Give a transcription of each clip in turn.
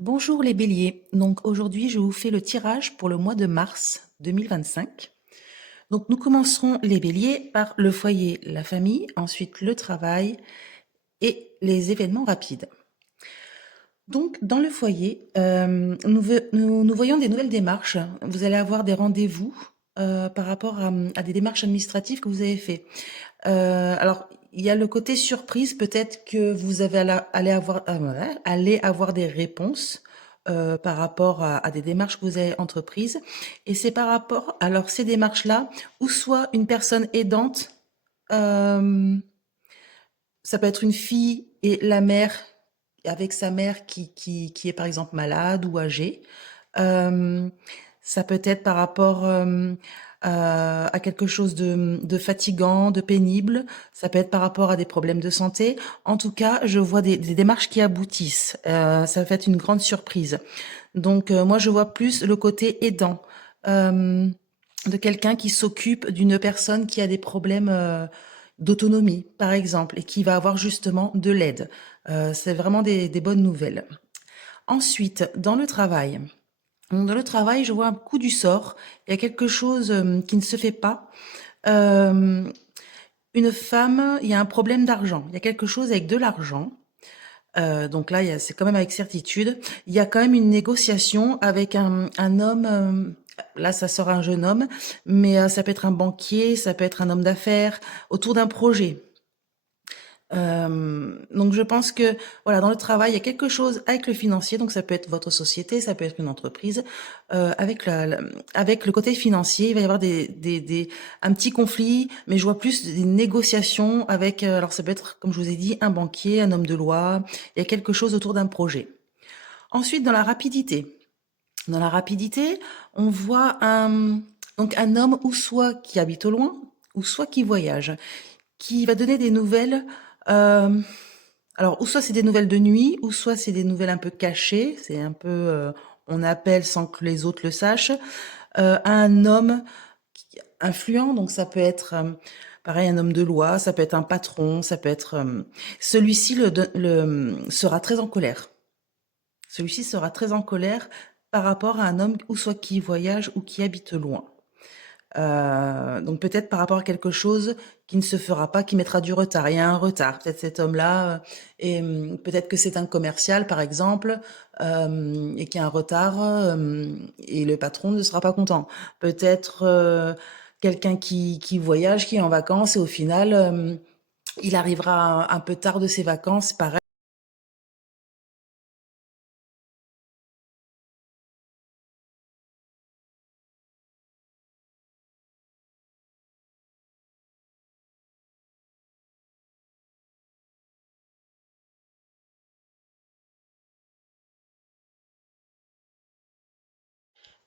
Bonjour les béliers, donc aujourd'hui je vous fais le tirage pour le mois de mars 2025. Donc nous commencerons les béliers par le foyer, la famille, ensuite le travail et les événements rapides. Donc dans le foyer, nous voyons des nouvelles démarches. Vous allez avoir des rendez-vous par rapport à des démarches administratives que vous avez fait. Alors il y a le côté surprise, peut-être que vous allez avoir des réponses par rapport à des démarches que vous avez entreprises. Et c'est par rapport, alors ces démarches-là, ou soit une personne aidante, euh, ça peut être une fille et la mère, avec sa mère qui est par exemple malade ou âgée. Euh, Ça peut être par rapport à quelque chose de fatigant, de pénible. Ça peut être par rapport à des problèmes de santé. En tout cas, je vois des démarches qui aboutissent. Ça va être une grande surprise. Donc, moi, je vois plus le côté aidant, euh, de quelqu'un qui s'occupe d'une personne qui a des problèmes d'autonomie, par exemple, et qui va avoir justement de l'aide. C'est vraiment des bonnes nouvelles. Ensuite, dans le travail, je vois un coup du sort. Il y a quelque chose qui ne se fait pas. Euh, une femme, il y a un problème d'argent. Il y a quelque chose avec de l'argent. Donc là, c'est quand même avec certitude. Il y a quand même une négociation avec un homme. Là, ça sera un jeune homme, mais ça peut être un banquier, ça peut être un homme d'affaires autour d'un projet. Donc je pense que voilà, dans le travail, il y a quelque chose avec le financier, donc ça peut être votre société, ça peut être une entreprise. Avec le côté financier, il va y avoir un petit conflit, mais je vois plus des négociations avec, alors ça peut être, comme je vous ai dit, un banquier, un homme de loi, il y a quelque chose autour d'un projet. Ensuite, dans la rapidité. Dans la rapidité, on voit donc un homme ou soit qui habite au loin, ou soit qui voyage, qui va donner des nouvelles. euh, alors, ou soit c'est des nouvelles de nuit, ou soit c'est des nouvelles un peu cachées. C'est un peu, on appelle sans que les autres le sachent, à un homme influent. Donc, ça peut être, pareil, un homme de loi, ça peut être un patron, ça peut être. Celui-ci sera très en colère. Celui-ci sera très en colère par rapport à un homme ou soit qui voyage ou qui habite loin. Donc peut-être par rapport à quelque chose qui ne se fera pas, qui mettra du retard. Il y a un retard. Peut-être cet homme-là, et peut-être que c'est un commercial, par exemple, et qui a un retard, et le patron ne sera pas content. Peut-être quelqu'un qui voyage, qui est en vacances, et au final, il arrivera un peu tard de ses vacances. Pareil.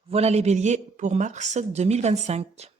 Voilà les béliers pour mars 2025.